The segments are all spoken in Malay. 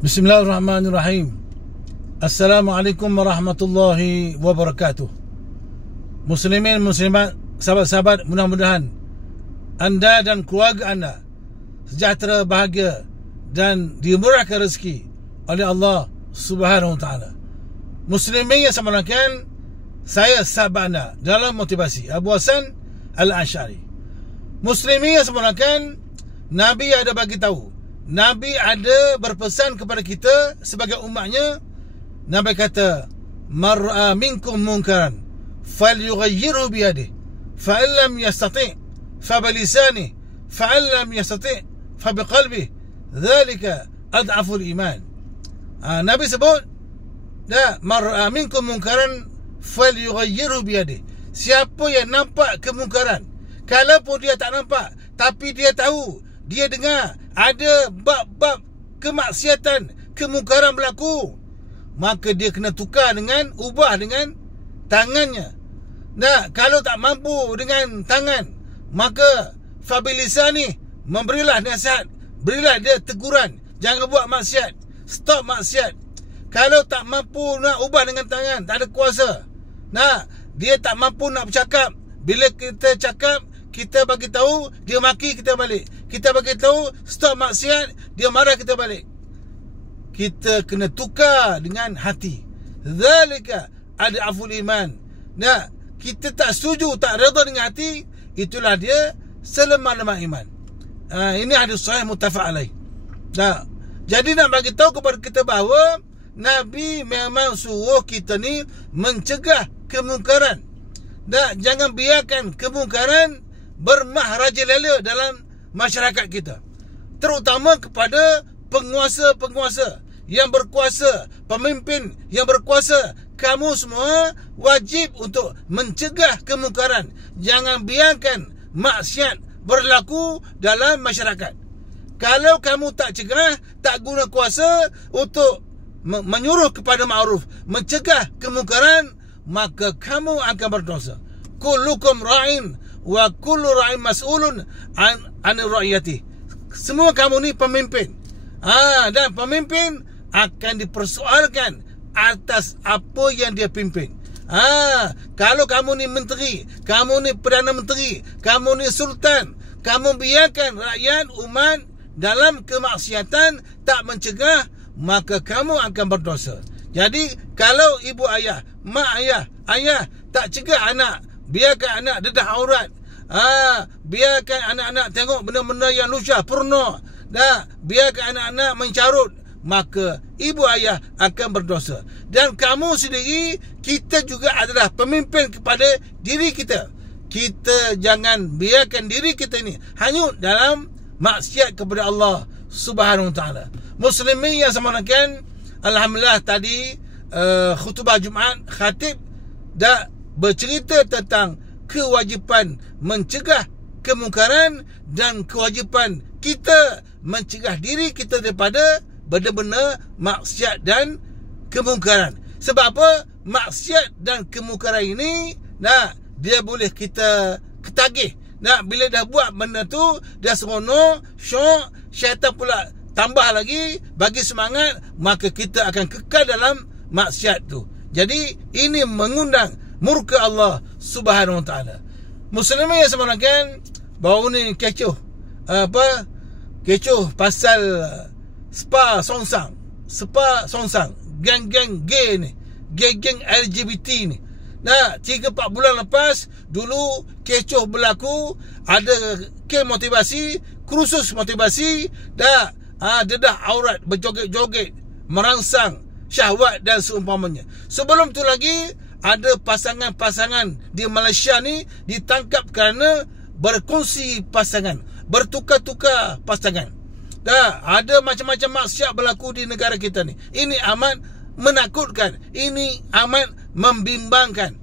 Bismillahirrahmanirrahim. Assalamualaikum warahmatullahi wabarakatuh. Muslimin, muslimat, sahabat-sahabat, mudah-mudahan anda dan keluarga anda sejahtera, bahagia dan dimurahkan rezeki oleh Allah Subhanahu wa taala. Muslimin yang saya muliakan, saya sahabat anda dalam motivasi, Abu Hasan Al-Asy'ari. Muslimin yang saya muliakan, Nabi ada bagi tahu, Nabi ada berpesan kepada kita sebagai umatnya. Nabi kata, mar'a minkum munkaran falyughayyirhu biyadihi fa in lam yastati' fa bilisanihi fa in lam yastati' fa biqalbihi dhalika ad'aful iman. Nabi sebut, mar'a minkum munkaran falyughayyirhu biyadihi. Siapa yang nampak kemungkaran, kalaupun dia tak nampak tapi dia tahu, dia dengar ada bab-bab kemaksiatan, kemungkaran berlaku, maka dia kena tukar dengan, ubah dengan tangannya. Kalau tak mampu dengan tangan, maka fabilisani, memberilah nasihat, berilah dia teguran, jangan buat maksiat, stop maksiat. Kalau tak mampu nak ubah dengan tangan, tak ada kuasa, dia tak mampu nak bercakap, bila kita cakap, kita bagi tahu, dia maki kita balik. Kita bagi tahu stop maksiat, dia marah kita balik. Kita kena tukar dengan hati. Zalika ad'aful iman. Kita tak setuju, tak redha dengan hati, itulah dia selemah-lemah iman. Ini hadis sahih muttafaq alaih. Jadi nak bagi tahu kepada kita bahawa Nabi memang suruh kita ni mencegah kemungkaran. Jangan biarkan kemungkaran bermahrajalela dalam masyarakat kita, terutama kepada penguasa-penguasa yang berkuasa, pemimpin yang berkuasa. Kamu semua wajib untuk mencegah kemungkaran. Jangan biarkan maksiat berlaku dalam masyarakat. Kalau kamu tak cegah, tak guna kuasa untuk menyuruh kepada ma'ruf, mencegah kemungkaran, maka kamu akan berdosa. Kullukum ra'in wa kullu ra'in mas'ulun an ra'iyati. Semua kamu ni pemimpin. Dan pemimpin akan dipersoalkan atas apa yang dia pimpin. Kalau kamu ni menteri, kamu ni Perdana Menteri, kamu ni sultan, kamu biarkan rakyat umat dalam kemaksiatan, tak mencegah, maka kamu akan berdosa. Jadi kalau ibu ayah, mak ayah tak cegah anak, biarkan anak dedah aurat, biarkan anak-anak tengok benda-benda yang lusyah, porno, biarkan anak-anak mencarut, maka ibu ayah akan berdosa. Dan kamu sendiri, kita juga adalah pemimpin kepada diri kita. Kita jangan biarkan diri kita ni hanyut dalam maksiat kepada Allah Subhanahu wa taala. Muslimin yang saya muliakan, alhamdulillah tadi khutbah Jumaat, khatib dah bercerita tentang kewajipan mencegah kemungkaran dan kewajipan kita mencegah diri kita daripada benda-benda maksiat dan kemungkaran. Sebab apa? Maksiat dan kemungkaran ini, dia boleh kita ketagih. Bila dah buat benda tu, dah seronok, syok, syaitan pula tambah lagi, bagi semangat, maka kita akan kekal dalam maksiat tu. Jadi ini mengundang murka Allah Subhanahu wa taala. Muslimin yang saya muliakan, baru ni kecoh pasal Spa Songsang, geng-geng gay ni, geng-geng LGBT ni. 3-4 bulan lepas, dulu kecoh berlaku, ada camp motivasi, kursus motivasi, dedah aurat, berjoget-joget, merangsang syahwat dan seumpamanya. Sebelum tu lagi, ada pasangan-pasangan di Malaysia ni ditangkap kerana berkongsi pasangan, bertukar-tukar pasangan. Ada macam-macam maksiat berlaku di negara kita ni. Ini amat menakutkan, ini amat membimbangkan.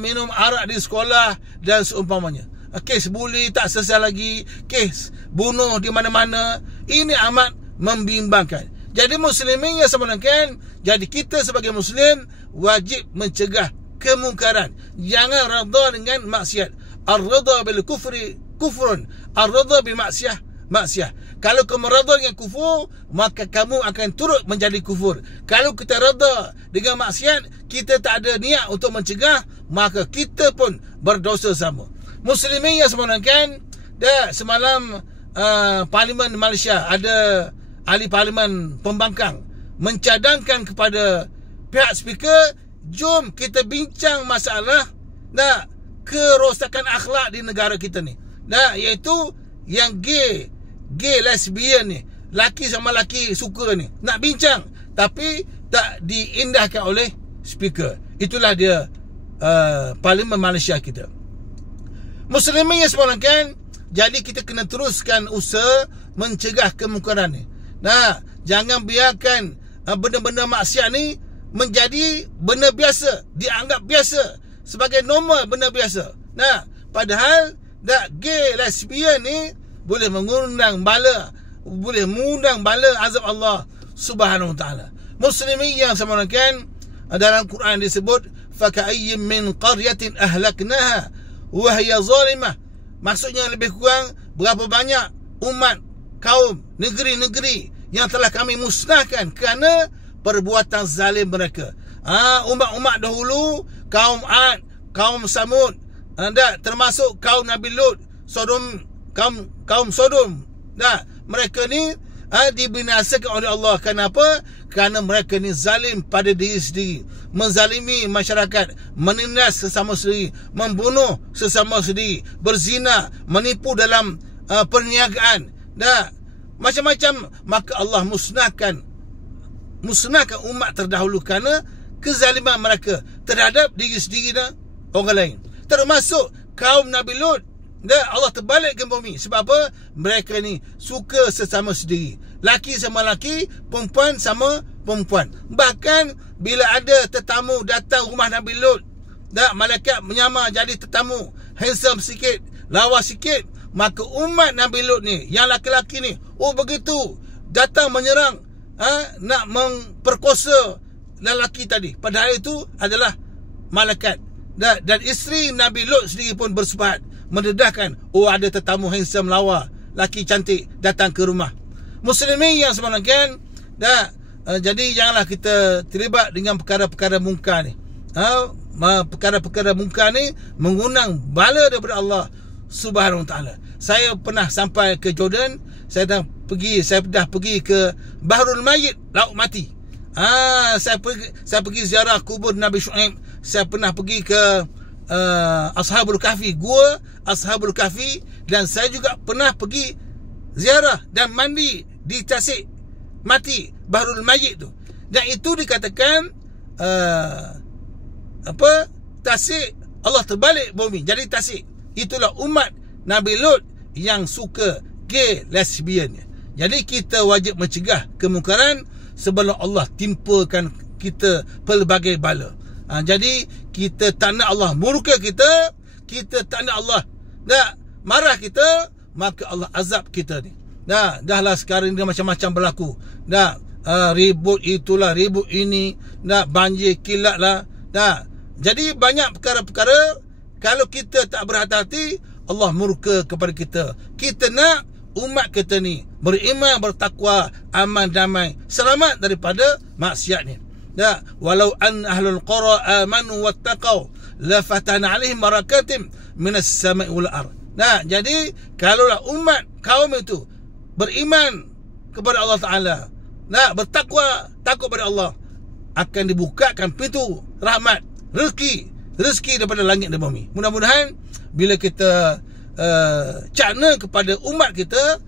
Minum arak di sekolah dan seumpamanya. Kes buli tak selesai lagi, kes bunuh di mana-mana. Ini amat membimbangkan. Jadi muslimin yang saya muliakan, jadi kita sebagai muslim wajib mencegah kemungkaran. Jangan redha dengan maksiat. Ar-redha bil kufri kufrun, ar-redha bil maksiat. Kalau kamu redha dengan kufur, maka kamu akan turut menjadi kufur. Kalau kita redha dengan maksiat, kita tak ada niat untuk mencegah, maka kita pun berdosa sama. Muslimin yang sebenarnya, dah semalam Parlimen Malaysia ada ahli parlimen pembangkang mencadangkan kepada pihak speaker, jom kita bincang masalah kerosakan akhlak di negara kita ni. Iaitu yang gay lesbian ni, laki sama laki suka ni, nak bincang tapi tak diindahkan oleh speaker. Itulah dia Parlimen Malaysia kita. Muslimin yang sebenarnya, jadi kita kena teruskan usaha mencegah kemungkaran ni. Jangan biarkan benda-benda maksiat ni menjadi benda biasa, dianggap biasa, sebagai normal, benda biasa. Padahal gay lesbian ni boleh mengundang bala azab Allah Subhanahu wa taala. Muslimin yang sebenarnya, dalam Quran disebut faka'ayyim min qaryatin ahlaknaha wa hiya zalimah. Maksudnya lebih kurang berapa banyak umat, kaum, negeri-negeri yang telah kami musnahkan kerana perbuatan zalim mereka. Umat-umat dahulu, kaum Ad, kaum Samud, termasuk kaum Nabi Lut, kaum Sodom. Mereka ni dibinasakan oleh Allah. Kenapa? Kerana mereka ni zalim pada diri sendiri, menzalimi masyarakat, menindas sesama sendiri, membunuh sesama sendiri, berzina, menipu dalam perniagaan, macam-macam. Maka Allah musnahkan umat terdahulu kerana kezaliman mereka terhadap diri sendiri dan orang lain. Termasuk kaum Nabi Lut, Allah terbalikkan bumi. Sebab apa? Mereka ni suka sesama sendiri, laki sama laki, perempuan sama perempuan. Bahkan bila ada tetamu datang rumah Nabi Lut, malaikat menyamar jadi tetamu, handsome sikit, lawa sikit, maka umat Nabi Lut ni, yang laki-laki ni, begitu datang menyerang, nak memperkosa lelaki tadi, padahal itu adalah malaikat. Dan isteri Nabi Lut sendiri pun bersepakat, mendedahkan, ada tetamu handsome, lawa, laki cantik datang ke rumah. Muslimin yang sebenarnya, jadi janganlah kita terlibat dengan perkara-perkara mungkar ni. Perkara-perkara mungkar ni mengundang bala daripada Allah Subhanahu wa taala. Saya pernah sampai ke Jordan, saya dah pergi ke Bahrul Mayyit, Laut Mati. Saya pergi ziarah kubur Nabi Shu'aib. Saya pernah pergi ke Ashabul Kahfi, gua Ashabul Kahfi, dan saya juga pernah pergi ziarah dan mandi di Tasik Mati, Bahrul Mayyit tu. Dan itu dikatakan Tasik, Allah terbalik bumi jadi Tasik. Itulah umat Nabi Lut yang suka gay lesbian. Jadi kita wajib mencegah kemungkaran sebelum Allah timpakan kita pelbagai bala. Jadi kita tak nak Allah murka kita, kita tak nak Allah marah kita, maka Allah azab kita ni. Dahlah sekarang ni macam-macam berlaku. Ribut itulah, ribut ini, banjir, kilat lah. Jadi banyak perkara-perkara, kalau kita tak berhati-hati, Allah murka kepada kita. Kita nak umat kita ni beriman, bertakwa, aman, damai, selamat daripada maksiat ni. Walau an ahlul qura amanu wattaqau la fatahna alaihim barakatim minas sama'i wal ard. Jadi kalaulah umat kaum itu beriman kepada Allah Taala, bertakwa, takut pada Allah, akan dibukakan pintu rahmat, rezeki daripada langit dan bumi. Mudah-mudahan bila kita cakna kepada umat kita,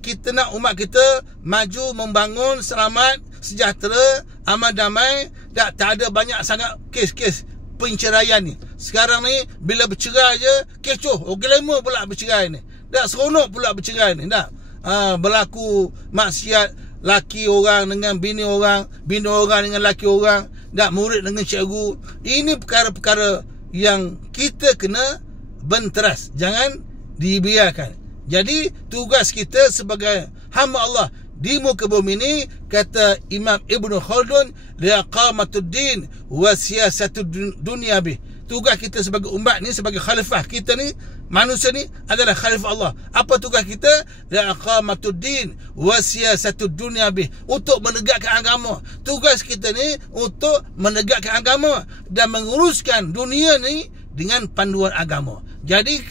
kita nak umat kita maju, membangun, selamat, sejahtera, aman, damai, tak ada banyak sangat kes-kes penceraian ni. Sekarang ni bila bercerai je kecoh, glamour pula bercerai ni. Seronok pula bercerai ni. Berlaku maksiat, laki orang dengan bini orang, bini orang dengan laki orang, murid dengan cikgu. Ini perkara-perkara yang kita kena benteras, jangan dibiarkan. Jadi tugas kita sebagai hamba Allah di muka bumi ni, kata Imam Ibn Khaldun, liaqamatud din wa siyasatud dunya bih. tugas kita sebagai umat ni, sebagai khalifah kita ni, manusia ni adalah khalifah Allah. Apa tugas kita? Iqamatuddin wa siyasatud dunya bih, untuk menegakkan agama. Tugas kita ni untuk menegakkan agama dan menguruskan dunia ni dengan panduan agama. Jadi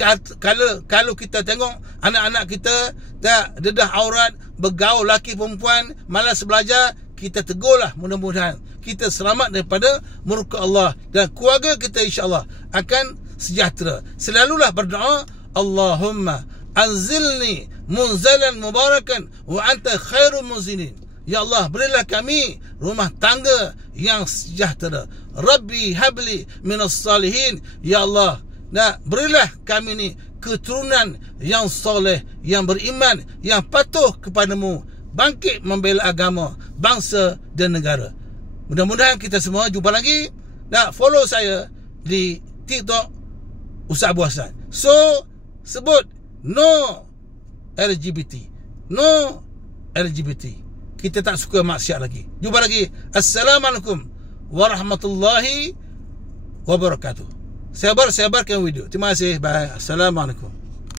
kalau kita tengok anak-anak kita tak dedah aurat, bergaul laki perempuan, malas belajar, kita tegurlah, mudah-mudahan kita selamat daripada murka Allah dan keluarga kita insya-Allah akan sejahtera. Selalulah berdoa, Allahumma anzilni munzalan mubarakan wa anta khairul munzilin. Ya Allah, berilah kami rumah tangga yang sejahtera. Rabbi habli minas salihin. Ya Allah, berilah kami ni keturunan yang soleh, yang beriman, yang patuh kepadamu, bangkit membela agama, bangsa dan negara. Mudah-mudahan kita semua jumpa lagi. Follow saya di TikTok Ustaz Abu Hassan. So, sebut no LGBT. No LGBT. Kita tak suka maksiat lagi. Jumpa lagi. Assalamualaikum warahmatullahi wabarakatuh. Saya sebarkan video. Terima kasih. Bye. Assalamualaikum.